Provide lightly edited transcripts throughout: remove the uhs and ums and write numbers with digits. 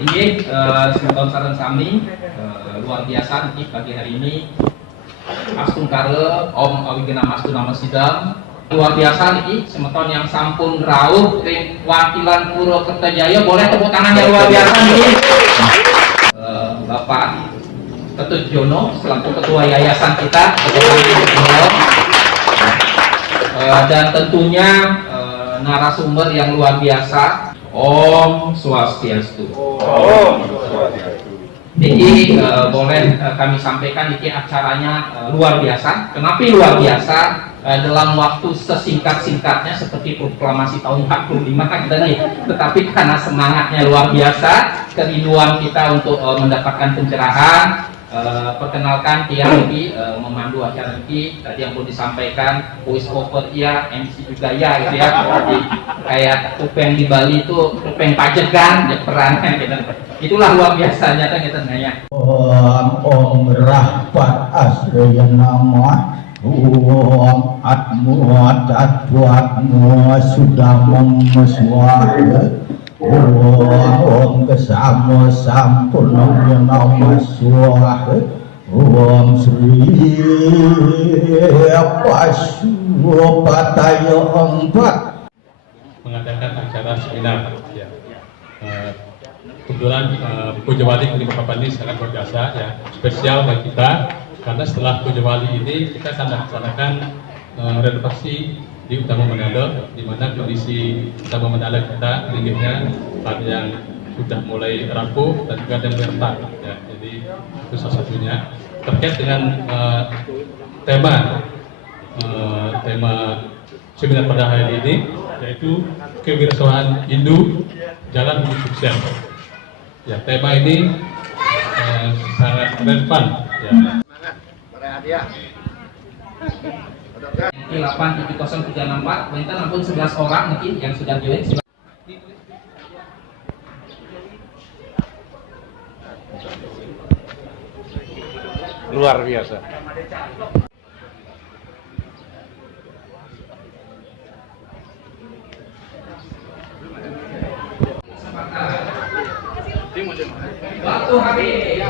Ini semoga saran kami luar biasa nih pagi hari ini. Astung kare Om Awigena Mastu Nama Sidam luar biasa nih semeton yang sampun rauh ring wakilan Purwokertojaya, boleh tepuk tangannya luar biasa nih. Bapak Ketut Jono selaku ketua yayasan kita, dan tentunya narasumber yang luar biasa, Om Swastiastu. Niki boleh kami sampaikan niki acaranya luar biasa. Kenapa luar biasa? Dalam waktu sesingkat-singkatnya seperti proklamasi tahun 45 kita nih, tetapi karena semangatnya luar biasa, kerinduan kita untuk mendapatkan pencerahan. Perkenalkan Tiang ini memandu acara ini tadi yang pun disampaikan, voice over ya, MC juga ya gitu ya. Jadi kayak tupeng di Bali itu tupeng pajegan, perannya gitu. Itulah luar biasanya kan kita nanya. Om Rahmat asli nama Om Atmu sudah memesuah. Om kesama sampun yang nama suah. Om Sri Pasupataya Empat mengadakan acara seminar. Ya. Kebetulan Puja Wali Kelima Papan ini sangat berjasa, ya, spesial bagi kita karena setelah Puja Wali ini kita akan melaksanakan renovasi di Utama Manado, di mana kondisi Utama Manado kita ringgitnya ada yang sudah mulai rapuh dan juga ada yang retak, ya. Jadi itu salah satunya terkait dengan tema seminar pada hari ini, yaitu kewirausahaan Hindu jalan menuju sukses. Ya, tema ini sangat relevan. Ya. 87034, wanita nampun 11 orang mungkin yang sudah join. Luar biasa. Waktu habis.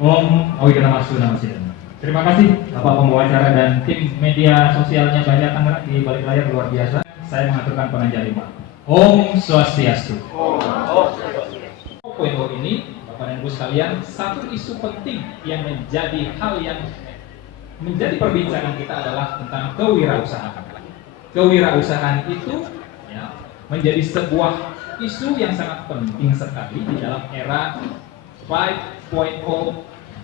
Om Awigena Mastu Nama Sidam. Terima kasih Bapak pembawa acara dan tim media sosialnya Banjar Tangerang di balik layar luar biasa. Saya mengaturkan pengajar 5. Om Swastiastu. Poin ini, Bapak dan Ibu sekalian, satu isu penting yang menjadi hal yang menjadi perbincangan kita adalah tentang kewirausahaan. Kewirausahaan itu ya, menjadi sebuah isu yang sangat penting sekali di dalam era 5.0,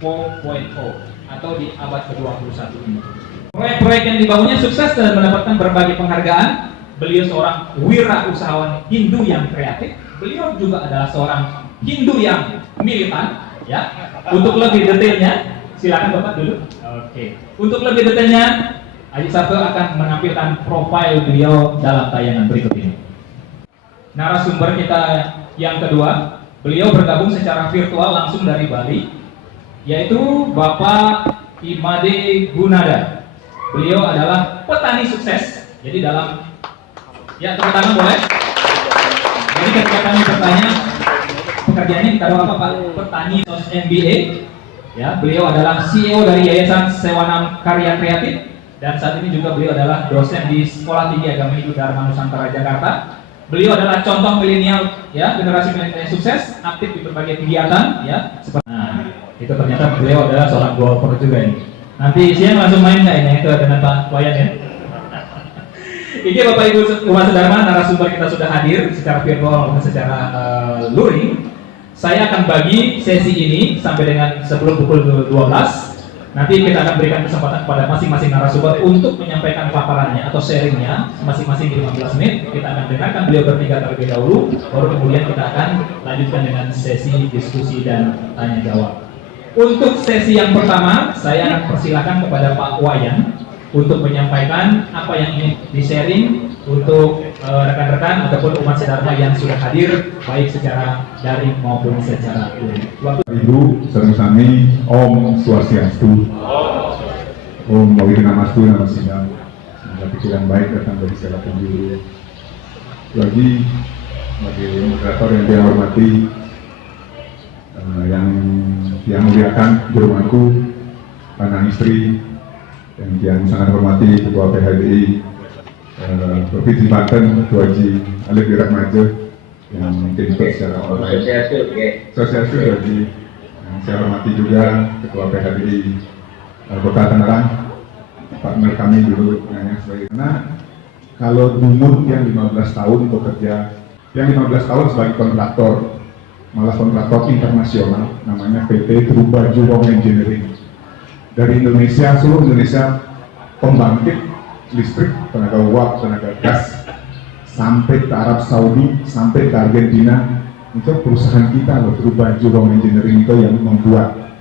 4.0 atau di abad ke-21 ini. Proyek-proyek yang dibangunnya sukses dan mendapatkan berbagai penghargaan. Beliau seorang wirausahawan Hindu yang kreatif. Beliau juga adalah seorang Hindu yang militan. Ya. Untuk lebih detailnya, silakan Bapak dulu. Oke. Untuk lebih detailnya, Aji Sabto akan menampilkan profil beliau dalam tayangan berikut ini. Narasumber kita yang kedua, beliau bergabung secara virtual langsung dari Bali, yaitu Bapak Imade Gunada. Beliau adalah petani sukses. Jadi dalam, ya tepuk tangan boleh. Jadi ketika kami bertanya pekerjaannya kita tahu apa Pak? Petani MBA. Ya, beliau adalah CEO dari Yayasan Sewanam Karya Kreatif dan saat ini juga beliau adalah dosen di Sekolah Tinggi Agama Hindu Dharma Nusantara Jakarta. Beliau adalah contoh milenial, ya, generasi milenial yang sukses, aktif di berbagai kegiatan, ya. Nah, itu ternyata beliau adalah seorang golfer juga ini. Nanti siang langsung main nggak ini? Itu dengan Pak Wayan ya. Ini Bapak Ibu Umat Dharma, narasumber kita sudah hadir secara virtual maupun secara luring. Saya akan bagi sesi ini sampai dengan sebelum pukul 12. Nanti kita akan berikan kesempatan kepada masing-masing narasumber untuk menyampaikan paparannya atau sharingnya masing-masing di 15 menit. Kita akan dengarkan beliau bertiga terlebih dahulu, baru kemudian kita akan lanjutkan dengan sesi diskusi dan tanya jawab. Untuk sesi yang pertama, saya akan persilakan kepada Pak Wayan untuk menyampaikan apa yang ingin di-sharing untuk rekan-rekan ataupun umat sedharma yang sudah hadir baik secara daring maupun secara luring. Ibu sami-sami Om Swastiastu. Om Awigena Mastu Nama Sidam. Semoga pikiran baik datang dari segala penjuru. Lagi bagi moderator yang saya hormati, yang muliakan jurumangku, anak istri, yang sangat hormati Ketua PHDI Provinsi Banten, Ketua Haji Alif Diratmaja, yang mungkin secara online. Sosialisasi bagi yang saya hormati juga Ketua PHDI Kota Tangerang, partner kami dulu sebagai kalau umur yang 15 tahun bekerja, yang 15 tahun sebagai kontraktor, malah kontraktor internasional, namanya PT Truba Jurong Engineering. Dari Indonesia, seluruh Indonesia, pembangkit listrik, tenaga uap, tenaga gas, sampai ke Arab Saudi, sampai ke Argentina, itu perusahaan kita loh, Truba Jurong Engineering itu yang membuat.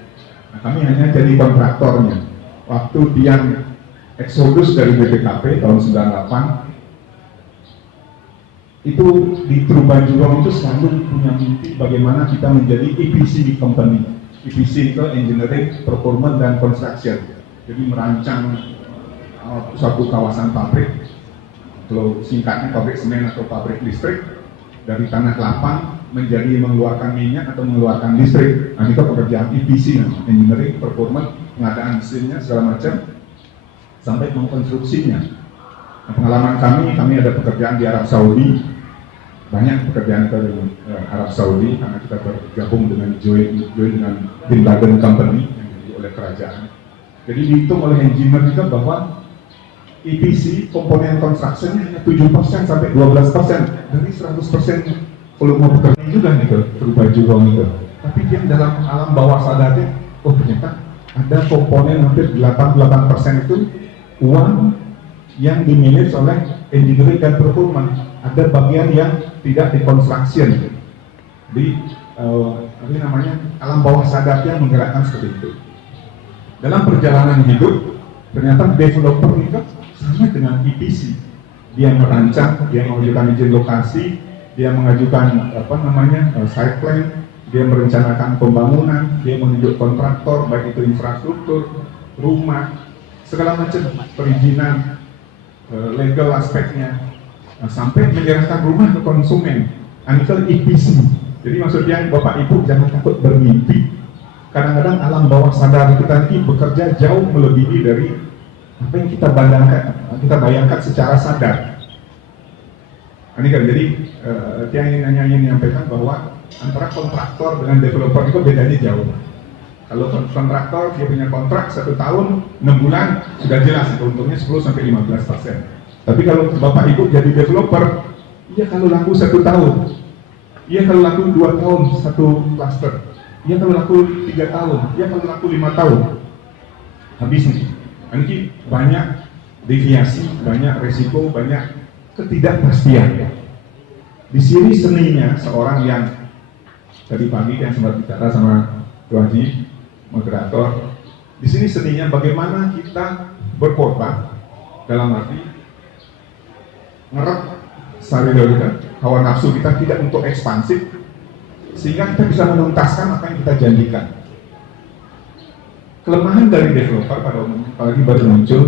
Nah, kami hanya jadi kontraktornya. Waktu dia eksodus dari BPKP tahun 98, itu di Truba Jurong itu selalu punya mimpi bagaimana kita menjadi EPC company. EPC itu Engineering, Procurement, dan Construction. Jadi merancang suatu kawasan pabrik, kalau singkatnya pabrik semen atau pabrik listrik, dari tanah lapang menjadi mengeluarkan minyak atau mengeluarkan listrik. Nah, itu pekerjaan EPC, Engineering, Procurement, pengadaan mesinnya segala macam, sampai mengkonstruksinya. Nah, pengalaman kami ada pekerjaan di Arab Saudi, banyak pekerjaan kita di Arab Saudi karena kita bergabung dengan joint dengan Bin Laden Company yang dimiliki oleh kerajaan. Jadi dihitung oleh engineer kita bahwa EPC komponen construction hanya 7% sampai 12% dari 100% volume pekerjaan juga gitu, Truba Jurong itu. Tapi dia dalam alam bawah sadarnya, oh ternyata ada komponen hampir 88% itu uang yang dimiliki oleh engineering dan procurement. Ada bagian yang tidak di construction. Jadi alam bawah sadarnya menggerakkan seperti itu. Dalam perjalanan hidup, ternyata developer itu sama dengan EPC. Dia merancang, dia mengajukan izin lokasi, dia mengajukan site plan, dia merencanakan pembangunan, dia menunjuk kontraktor, baik itu infrastruktur, rumah, segala macam perizinan, legal aspeknya. Nah, sampai menyerahkan rumah ke konsumen, itu EPC. Jadi maksudnya Bapak Ibu jangan takut bermimpi. Kadang-kadang alam bawah sadar kita ini bekerja jauh melebihi dari apa yang kita bayangkan secara sadar. Ini kan jadi yang ingin menyampaikan bahwa antara kontraktor dengan developer itu bedanya jauh. Kalau kontraktor dia punya kontrak 1 tahun, 6 bulan sudah jelas untungnya 10-15%. Tapi kalau Bapak Ibu jadi developer, iya kalau laku 1 tahun, iya kalau laku 2 tahun 1 cluster, iya kalau laku 3 tahun, iya kalau laku 5 tahun, habis nih. Ini banyak deviasi, banyak resiko, banyak ketidakpastian. Di sini seninya seorang yang tadi pagi yang sempat bicara sama Tuan Haji, moderator. Di sini seninya bagaimana kita berkorban dalam arti ngerep sarira kita, hawa nafsu kita tidak untuk ekspansif, sehingga kita bisa menuntaskan apa yang kita janjikan. Kelemahan dari developer pada umumnya, apalagi baru muncul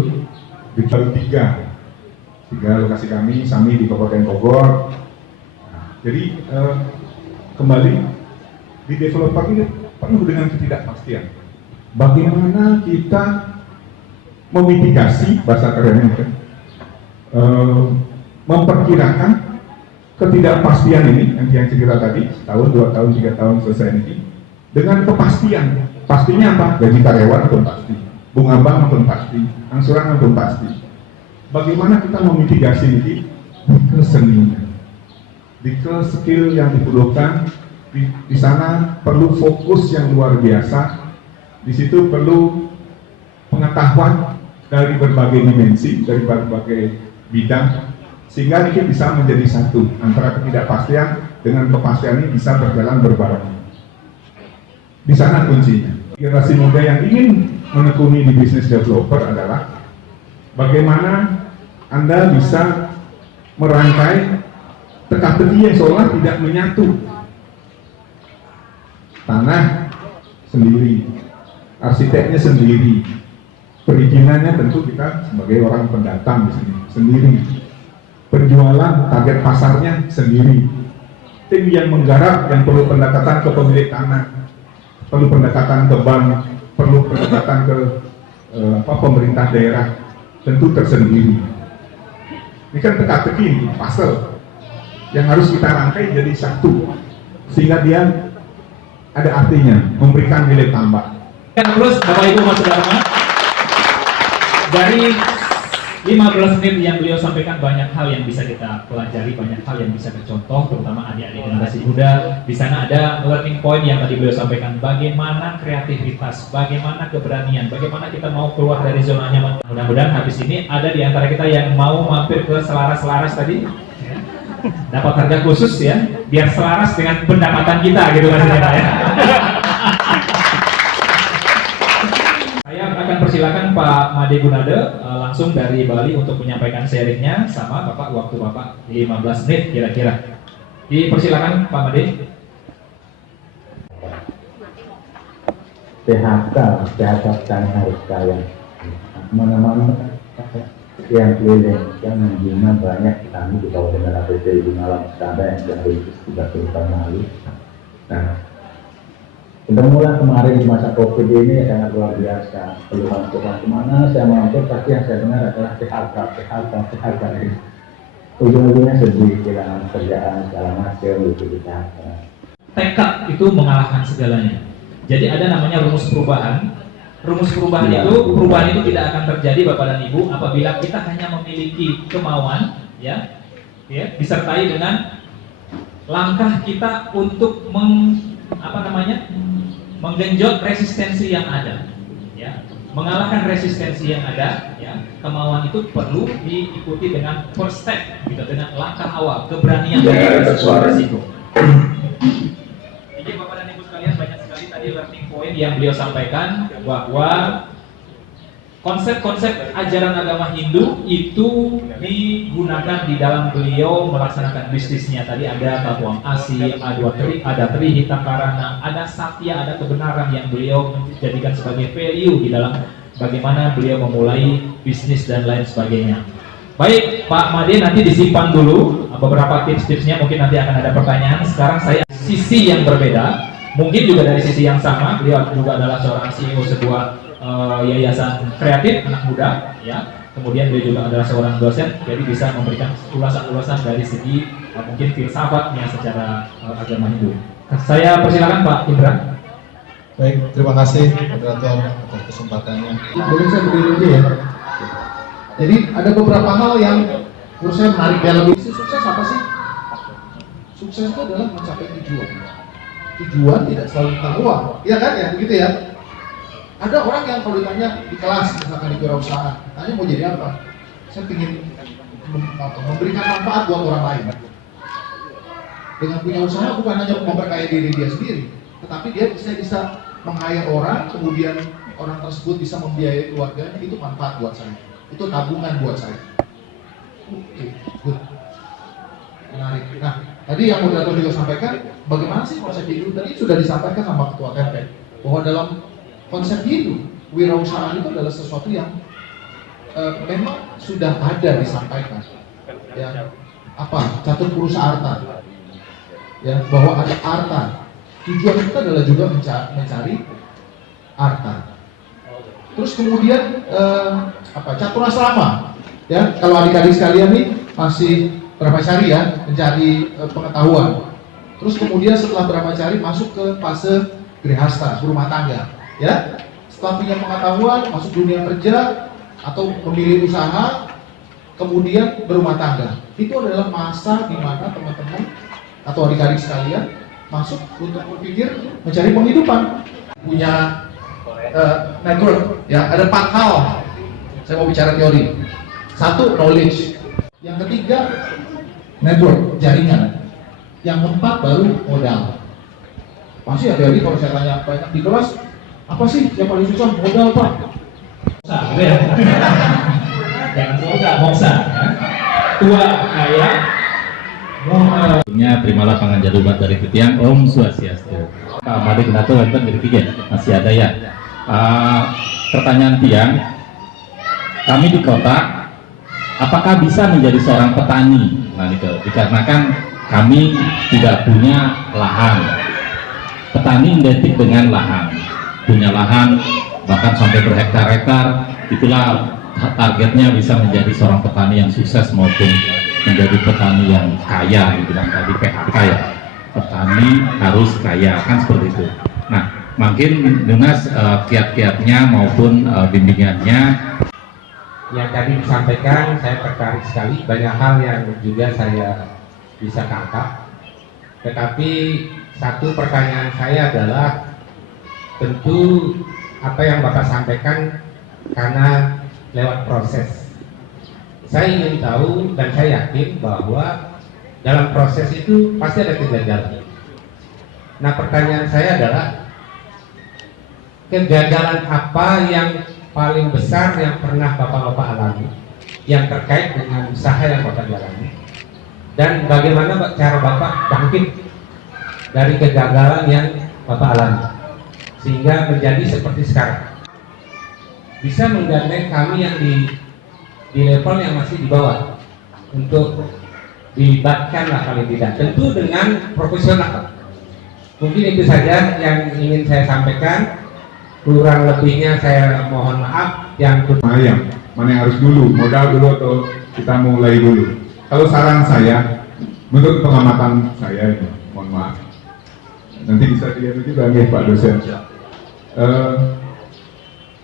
di baru tiga lokasi kami, Sami di Kabupaten Bogor. Jadi kembali di developer ini penuh dengan ketidakpastian. Bagaimana kita memitigasi, bahasa kerennya kan, memperkirakan ketidakpastian ini yang cerita tadi, tahun, 2 tahun, 3 tahun selesai ini, dengan kepastian. Pastinya apa? Gaji karyawan pun pasti, bunga bank pun pasti, angsuran pun pasti. Bagaimana kita memitigasi ini? Di seninya, di skill yang diperlukan. Di sana perlu fokus yang luar biasa. Di situ perlu pengetahuan dari berbagai dimensi, dari berbagai bidang, sehingga ini bisa menjadi satu antara ketidakpastian dengan kepastian ini bisa berjalan berbarengan. Di sana kuncinya. Generasi muda yang ingin menekuni di bisnis developer adalah bagaimana Anda bisa merangkai teka-teki yang seolah tidak menyatu. Tanah sendiri, arsiteknya sendiri, perizinannya tentu kita sebagai orang pendatang di sini sendiri, penjualan target pasarnya sendiri, tim yang menggarap yang perlu pendekatan ke pemilik tanah, perlu pendekatan ke bank, perlu pendekatan ke pemerintah daerah, tentu tersendiri. Ini kan teka-teki puzzle yang harus kita rangkai jadi satu sehingga dia ada artinya, memberikan nilai tambah. Terus Bapak Ibu Mas Saudara, dari 15 menit yang beliau sampaikan banyak hal yang bisa kita pelajari, banyak hal yang bisa dicontoh, terutama adik-adik generasi muda. Di sana ada learning point yang tadi beliau sampaikan, bagaimana kreativitas, bagaimana keberanian, bagaimana kita mau keluar dari zona nyaman. Mudah-mudahan habis ini ada di antara kita yang mau mampir ke selaras-selaras tadi, ya, dapat harga khusus ya, biar selaras dengan pendapatan kita gitu maksudnya Pak ya. Saya akan persilakan Pak Made Gunade langsung dari Bali untuk menyampaikan sharingnya sama Bapak, waktu Bapak 15 menit kira-kira. Dipersilakan Pak Made. PHK dan harga yang mana-mana yang keliling yang mengguna banyak kami di Kabupaten APC di malam sampai yang rilis 30 tahun lalu. Nah, mulai kemarin di masa COVID ini sangat luar biasa. Peluang kemana saya mampir pasti yang saya dengar adalah PHK ini. Ujung-ujungnya sedih, kehilangan kerjaan segala macam itu di PHK. Tekad itu mengalahkan segalanya. Jadi ada namanya rumus perubahan. Rumus perubahan itu tidak akan terjadi Bapak dan Ibu apabila kita hanya memiliki kemauan, ya disertai dengan langkah kita untuk menggenjot resistensi yang ada, ya, mengalahkan resistensi yang ada, ya. Kemauan itu perlu diikuti dengan first step, gitu, dengan langkah awal, keberanian mengambil sebuah resiko. Jadi Bapak dan Ibu sekalian, banyak sekali tadi learning point yang beliau sampaikan bahwa konsep-konsep ajaran agama Hindu itu digunakan di dalam beliau melaksanakan bisnisnya. Tadi ada Batuang Asi, ada Tri Hitam Karana, ada Satya, ada kebenaran yang beliau menjadikan sebagai value di dalam bagaimana beliau memulai bisnis dan lain sebagainya. Baik, Pak Made nanti disimpan dulu beberapa tips-tipsnya, mungkin nanti akan ada pertanyaan. Sekarang saya sisi yang berbeda, mungkin juga dari sisi yang sama. Beliau juga adalah seorang CEO sebuah yayasan kreatif anak muda, ya. Kemudian dia juga adalah seorang dosen, jadi bisa memberikan ulasan-ulasan dari segi mungkin filsafatnya secara agama Hindu. Saya persilakan Pak Indra. Baik, terima kasih moderator atas kesempatannya. Boleh saya berdiri aja ya? Jadi ada beberapa hal yang menurut saya menarik dalam bisnis. Sukses apa sih? Sukses itu adalah mencapai tujuan. Tujuan tidak selalu tentang uang, iya kan ya, begitu ya. Ada orang yang kalau ditanya di kelas, misalkan di wirausaha, tanya mau jadi apa? Saya ingin memberikan manfaat buat orang lain. Dengan punya usaha bukan hanya memperkaya diri dia sendiri, tetapi dia bisa meng-hire orang, kemudian orang tersebut bisa membiayai keluarganya, itu manfaat buat saya. Itu tabungan buat saya. Oke, good. Menarik. Nah, tadi yang moderator juga sampaikan, bagaimana sih konsep itu? Tadi sudah disampaikan sama Ketua TP, bahwa dalam konsep Hindu, wirausaha itu adalah sesuatu yang memang sudah ada disampaikan. Ya, apa? Catur Purusa Arta. Ya, bahwa ada arta. Tujuan kita adalah juga mencari arta. Terus kemudian Caturasrama. Ya, kalau adik-adik sekalian nih masih brahmacari ya, mencari pengetahuan. Terus kemudian setelah brahmacari masuk ke fase grihasta, berumah tangga. Ya, setelah punya pengetahuan masuk dunia kerja atau memilih usaha, kemudian berumah tangga. Itu adalah masa di mana teman-teman atau adik-adik sekalian masuk untuk berpikir mencari penghidupan. Punya network, ya ada 4 hal. Saya mau bicara teori. 1, knowledge. Yang ketiga, network, jaringan. Yang keempat baru modal. Pasti adik-adik kalau saya tanya banyak di kelas, apa sih yang paling susah? Modal, Pak. Jangan moksa, ya. Tua kaya. Terimalah pangan jadubat dari Titiang. Om Swastiastu. Pak Made Gunade wonten dari Tiga masih ada ya. Pertanyaan Tiang, kami di kota, apakah bisa menjadi seorang petani? Nah itu dikarenakan kami tidak punya lahan. Petani identik dengan lahan, punya lahan bahkan sampai berhektar-hektar. Itulah targetnya, bisa menjadi seorang petani yang sukses maupun menjadi petani yang kaya. Dibilang tadi PHK ya, petani harus kaya, kan seperti itu. Nah, makin dengan kiat-kiatnya maupun bimbingannya yang tadi disampaikan, saya tertarik sekali. Banyak hal yang juga saya bisa tangkap. Tetapi satu pertanyaan saya adalah, tentu apa yang Bapak sampaikan karena lewat proses. Saya ingin tahu dan saya yakin bahwa dalam proses itu pasti ada kegagalan. Nah, pertanyaan saya adalah, kegagalan apa yang paling besar yang pernah Bapak-Bapak alami yang terkait dengan usaha yang Bapak jalani, dan bagaimana cara Bapak bangkit dari kegagalan yang Bapak alami sehingga menjadi seperti sekarang, bisa menggandeng kami yang di level yang masih di bawah untuk dilibatkan lah paling tidak, tentu dengan profesional. Mungkin itu saja yang ingin saya sampaikan. Kurang lebihnya saya mohon maaf. Yang mana yang harus dulu, modal dulu atau kita mulai dulu? Kalau saran saya, menurut pengamatan saya, mohon maaf, nanti bisa dilihat juga nih Pak dosen.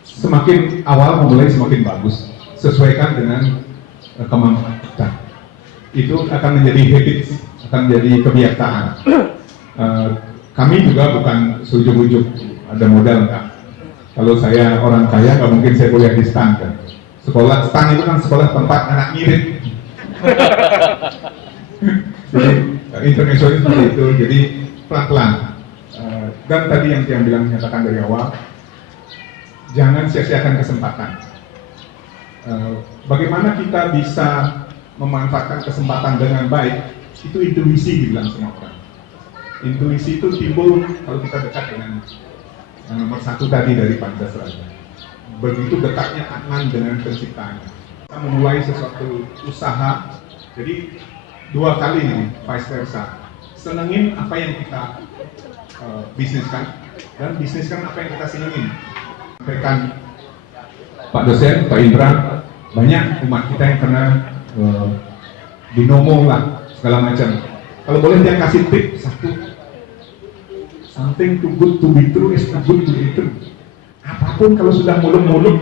Semakin awal memulai semakin bagus, sesuaikan dengan kemampuan kita. Itu akan menjadi habit, akan menjadi kebiasaan. Kami juga bukan ujuk-ujuk ada modal enggak. Kalau saya orang kaya, nggak mungkin saya kuliah di STAN kan. Sekolah STAN itu kan sekolah tempat anak ngirit. Jadi internasional seperti itu. Jadi pelan-pelan. Dan tadi yang bilang nyatakan dari awal, jangan sia-siakan kesempatan. Bagaimana kita bisa memanfaatkan kesempatan dengan baik? Itu intuisi dibilang sama orang. Intuisi itu timbul kalau kita dekat dengan yang nomor satu tadi dari Pancasila. Begitu dekatnya aman dengan penciptanya. Kita memulai sesuatu usaha, jadi dua kali nih, vice versa. Senengin apa yang kita bisniskan, dan bisniskan apa yang kita senengin. Sampaikan Pak dosen, Pak Indra, banyak umat kita yang kena binomo lah, segala macam. Kalau boleh dia kasih tip satu, something too good to be true is too good to be true. Apapun kalau sudah muluk-muluk,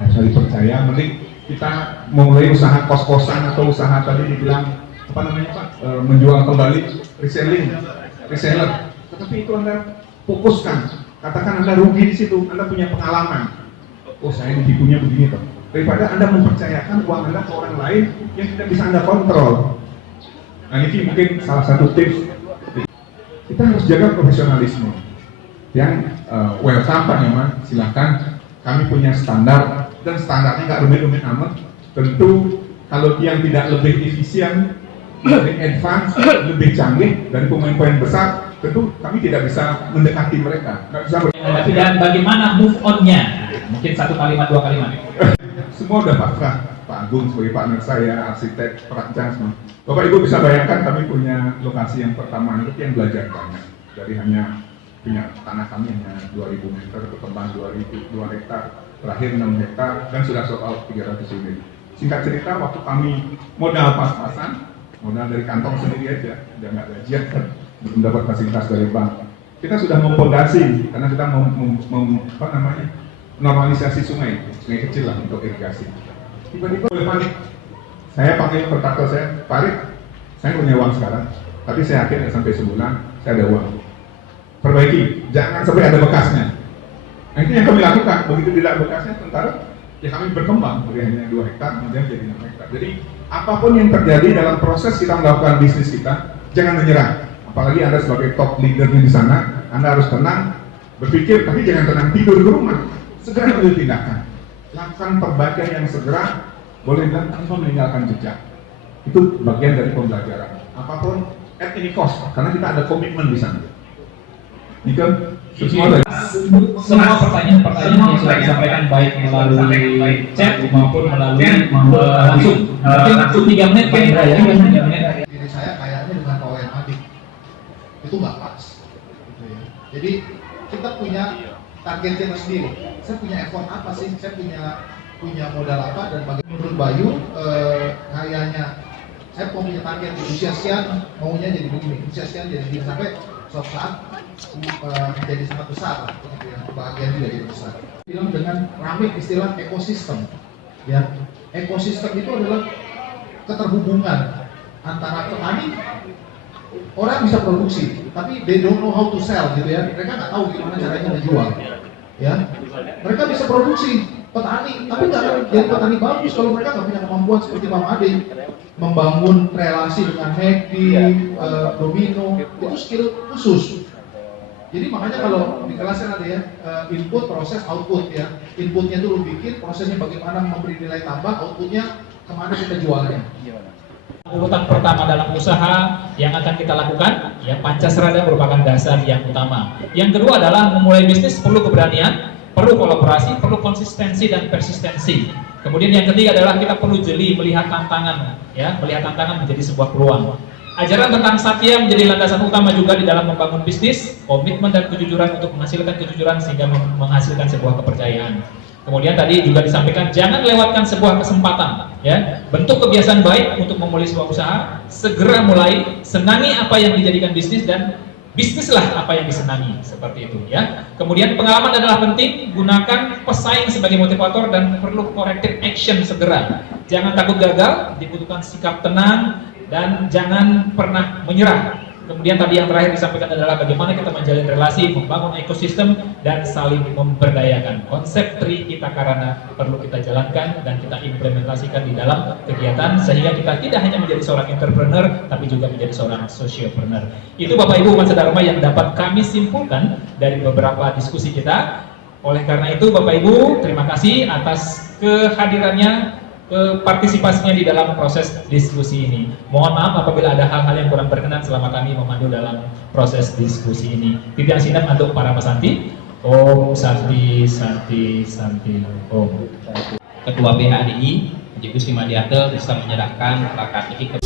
harus dipercaya. Mending kita memulai usaha kos-kosan atau usaha tadi dibilang apa namanya Pak, menjual kembali, reseller. Tetapi itu Anda fokuskan. Katakan Anda rugi di situ, Anda punya pengalaman. Oh, saya ditipunya begini Pak. Daripada Anda mempercayakan uang Anda ke orang lain yang tidak bisa Anda kontrol. Nah, ini mungkin salah satu tips. Kita harus jaga profesionalisme. Yang welcome Pak Nyoman, silahkan. Kami punya standar, dan standarnya nggak rumit-rumit amat. Tentu kalau yang tidak lebih efisien, lebih advance, lebih canggih dari pemain-pemain besar, tentu kami tidak bisa mendekati mereka. Nggak bisa Dan bagaimana move on-nya? Mungkin satu kalimat, dua kalimat. Semua udah pasrah. Pak Agung sebagai partner saya, arsitek, perancang semua. Bapak Ibu bisa bayangkan kami punya lokasi yang pertama itu yang belajar banyak. Dari hanya punya tanah kami hanya 2000 meter, berkembang 2 hektar, terakhir 6 hektar, dan sudah sold out 300 unit. Singkat cerita, waktu kami modal pas-pasan, modal dari kantong sendiri aja, udah nggak gajian kan, belum dapat fasilitas dari bank. Kita sudah mempondasi karena kita normalisasi sungai kecil lah untuk irigasi. Tiba-tiba boleh panik. Saya panggil kontraktor saya, Pak Arif, saya punya uang sekarang, tapi saya yakin sampai sebulan saya ada uang. Perbaiki, jangan sampai ada bekasnya. Nah, itu yang kami lakukan. Begitu tidak bekasnya, sementara ya kami berkembang dari hanya 2 hektar kemudian jadi 6 hektar. Jadi apapun yang terjadi dalam proses kita melakukan bisnis kita, jangan menyerah. Apalagi Anda sebagai top leader di sana, Anda harus tenang, berpikir, tapi jangan tenang tidur di rumah. Segera ambil tindakan. Lakukan perbaikan yang segera, boleh bilang tanpa meninggalkan jejak. Itu bagian dari pembelajaran. Apapun at any cost, karena kita ada komitmen di sana. Ini kan semua pertanyaan-pertanyaan yang sudah disampaikan baik melalui chat maupun melalui langsung. Mungkin 3 menit Pak Indra ya. 3 menit. Diri saya kayaknya dengan itu nggak pas gitu ya. Jadi kita punya target kita sendiri. Saya punya effort apa sih, saya punya modal apa, dan bagaimana menurut Bayu kayaknya saya punya target di usia sekian maunya jadi begini, usia sekian jadi begini, sampai suatu saat menjadi sangat besar lah, gitu ya, kebahagiaan juga jadi besar. Bilang dengan ramai istilah ekosistem, ya. Ekosistem itu adalah keterhubungan antara petani, orang bisa produksi, tapi they don't know how to sell, gitu ya. Mereka nggak tahu gimana caranya menjual, ya. Mereka bisa produksi, petani, tapi nggak akan jadi petani bagus kalau mereka nggak punya kemampuan seperti Bang Ade, membangun relasi dengan McD, Domino, itu skill khusus. Jadi makanya kalau di kelas kan ada ya input, proses, output ya. Inputnya itu lu bikin, prosesnya bagaimana memberi nilai tambah, outputnya kemana kita jualnya. Urutan pertama dalam usaha yang akan kita lakukan, ya Pancasrada merupakan dasar yang utama. Yang kedua adalah memulai bisnis perlu keberanian, perlu kolaborasi, perlu konsistensi dan persistensi. Kemudian yang ketiga adalah kita perlu jeli melihat tantangan, ya, melihat tantangan menjadi sebuah peluang. Ajaran tentang Satya menjadi landasan utama juga di dalam membangun bisnis, komitmen dan kejujuran untuk menghasilkan kejujuran sehingga menghasilkan sebuah kepercayaan. Kemudian tadi juga disampaikan jangan lewatkan sebuah kesempatan, ya. Bentuk kebiasaan baik untuk memulai sebuah usaha, segera mulai, senangi apa yang dijadikan bisnis dan bisnislah apa yang disenangi, seperti itu ya. Kemudian pengalaman adalah penting, gunakan pesaing sebagai motivator dan perlu corrective action segera. Jangan takut gagal, dibutuhkan sikap tenang dan jangan pernah menyerah. Kemudian tadi yang terakhir disampaikan adalah bagaimana kita menjalin relasi, membangun ekosistem dan saling memberdayakan. Konsep Tri Kita Karana perlu kita jalankan dan kita implementasikan di dalam kegiatan sehingga kita tidak hanya menjadi seorang entrepreneur tapi juga menjadi seorang sociopreneur. Itu Bapak Ibu Umat Sadarma yang dapat kami simpulkan dari beberapa diskusi kita. Oleh karena itu Bapak Ibu, terima kasih atas kehadirannya, partisipasinya di dalam proses diskusi ini. Mohon maaf apabila ada hal-hal yang kurang berkenan selama kami memandu dalam proses diskusi ini. Titian sinam untuk para pesanti. Om Santi Santi Santi Om. Ketua PHDI, Ibu Sri Madiate bisa menyerahkan plakat ini ke